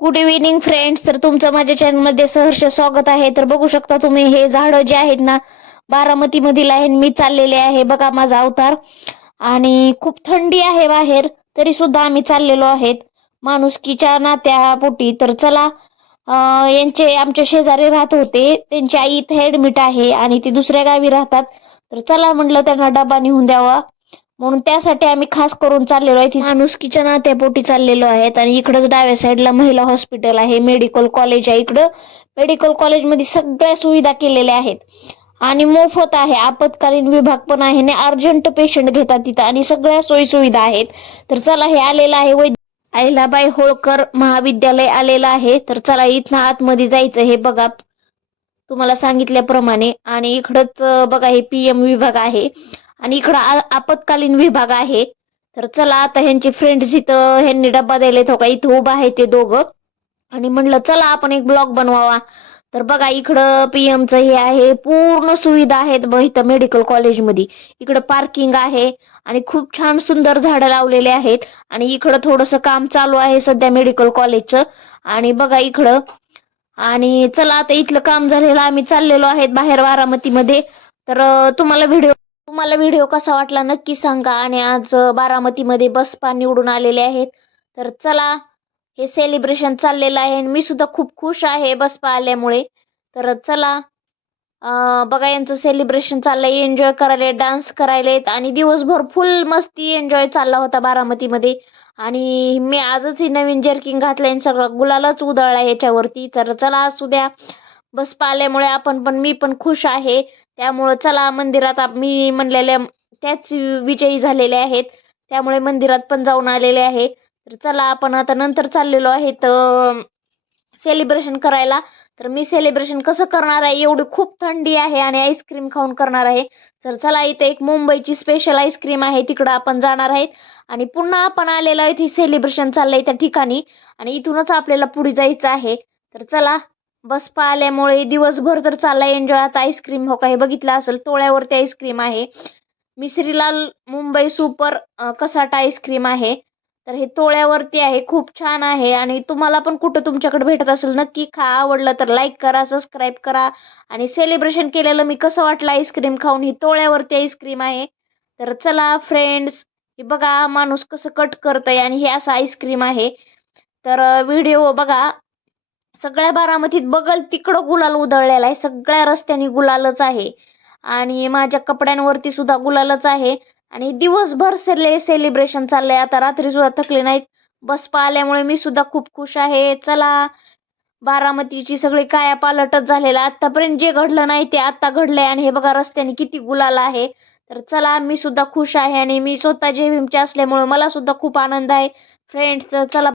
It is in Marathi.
गुड इव्हिनिंग फ्रेंड्स तर तुमचं माझ्या चॅनलमध्ये सहर्ष स्वागत आहे. तर बघू शकता तुम्ही हे झाडं जे आहेत ना बारामती मधील आहे मी चाललेले आहे. बघा माझा अवतार. आणि खूप थंडी आहे बाहेर तरी सुद्धा आम्ही चाललेलो आहेत. माणुसकीच्या नात्या पोटी तर चला यांचे आमच्या शेजारी राहत होते. त्यांची आई इथे ऍडमिट आहे आणि ते दुसऱ्या गावी राहतात. तर चला म्हटलं त्यांना डबा नेऊन द्यावा. म्हणून त्यासाठी आम्ही खास करून चाललेलो आहे. ती माणुसकीच्या नात्यापोटी चाललेलो आहेत. आणि इकडंच डाव्या साईडला महिला हॉस्पिटल आहे. मेडिकल कॉलेज आहे इकडं. मेडिकल कॉलेजमध्ये सगळ्या सुविधा केलेल्या आहेत. आणि मोफत आहे. आपत्कालीन विभाग पण आहे आणि अर्जंट पेशंट घेतात तिथं. आणि सगळ्या सोयी सुविधा आहेत. तर चला हे आलेलं आहे वैद्य अहिलाबाई होळकर महाविद्यालय आलेलं आहे. तर चला इथनं आतमध्ये जायचं. हे बघा तुम्हाला सांगितल्याप्रमाणे. आणि इकडंच बघा हे पीएम विभाग आहे. आणि इकडं आपत्कालीन विभाग आहे. तर चला आता ह्यांची फ्रेंड्स इथं ह्यांनी डब्बा द्यायला हो का इथं उभा आहे ते दोघं. आणि म्हणलं चला आपण एक ब्लॉग बनवावा. तर बघा इकडं पीएमचं हे आहे. पूर्ण सुविधा आहेत मग इथं मेडिकल कॉलेजमध्ये इकडं पार्किंग आहे आणि खूप छान सुंदर झाडं लावलेले आहेत. आणि इकडं थोडंसं काम चालू आहे सध्या मेडिकल कॉलेजचं आणि बघा इकडं. आणि चला आता इथलं काम झालेलं आम्ही चाललेलो आहेत बाहेर बारामतीमध्ये. तर तुम्हाला व्हिडिओ तुम्हाला व्हिडिओ कसा वाटला नक्की सांगा. आणि आज बारामतीमध्ये बसपा निवडून आलेले आहेत. तर चला हे सेलिब्रेशन चाललेलं आहे. आणि मी सुद्धा खूप खुश आहे बसपा आल्यामुळे. तर चला बघा यांचं सेलिब्रेशन चाललंय. एन्जॉय करायला डान्स करायलेत आणि दिवसभर फुल मस्ती एन्जॉय चालला होता बारामतीमध्ये. आणि मी आजच ही नवीन जर्किंग घातलंय आणि सगळं गुलालच उधळला याच्यावरती. तर चला असू द्या. बसपा आल्यामुळे आपण पण मी पण खुश आहे. त्यामुळं चला मंदिरात मी म्हणलेल्या त्याच विजयी झालेले आहेत. त्यामुळे मंदिरात पण जाऊन आलेले आहे. तर चला आपण आता नंतर चाललेलो आहे तर सेलिब्रेशन करायला. तर मी सेलिब्रेशन कसं करणार आहे? एवढी खूप थंडी आहे आणि आईस्क्रीम खाऊन करणार आहे. तर चला इथे एक मुंबईची स्पेशल आईस्क्रीम आहे. तिकडं आपण जाणार आहेत. आणि पुन्हा आपण आलेलो आहे. ती सेलिब्रेशन चाललंय त्या ठिकाणी. आणि इथूनच आपल्याला पुढे जायचं आहे. तर चला बसपा आल्यामुळे दिवसभर तर चालला एन्जॉय आता आईस्क्रीम हो काही बघितलं असेल तोळ्यावरती आईस्क्रीम आहे. Misrilal Mumbai super cassata ice cream आहे. तर हे तोळ्यावरती आहे खूप छान आहे आणि तुम्हाला पण कुठं तुमच्याकडे भेटत असेल नक्की खा आवडलं तर लाईक करा सबस्क्राईब करा. आणि सेलिब्रेशन केलेलं मी कसं वाटलं आईस्क्रीम खाऊन ही तोळ्यावरती आईस्क्रीम आहे. तर चला फ्रेंड्स हे बघा माणूस कसं कट करतंय आणि हे असं आईस्क्रीम आहे. तर व्हिडिओ बघा. सगळ्या बारामतीत बगल तिकडं गुलाल उधळलेला आहे. सगळ्या रस्त्याने गुलालच आहे. आणि माझ्या कपड्यांवरती सुद्धा गुलालच आहे. आणि दिवसभर सेले सेलिब्रेशन चाललंय. आता रात्री सुद्धा थकले नाहीत. बसपा आल्यामुळे मी सुद्धा खूप खुश आहे. चला बारामतीची सगळी काया पालटच झालेलं. आतापर्यंत जे घडलं नाही ते आता घडलंय. आणि हे बघा रस्त्याने किती गुलाल आहे. तर चला मी सुद्धा खुश आहे. आणि मी स्वतः जे भीमचे असल्यामुळे मला सुद्धा खूप आनंद आहे. फ्रेंड्स चला.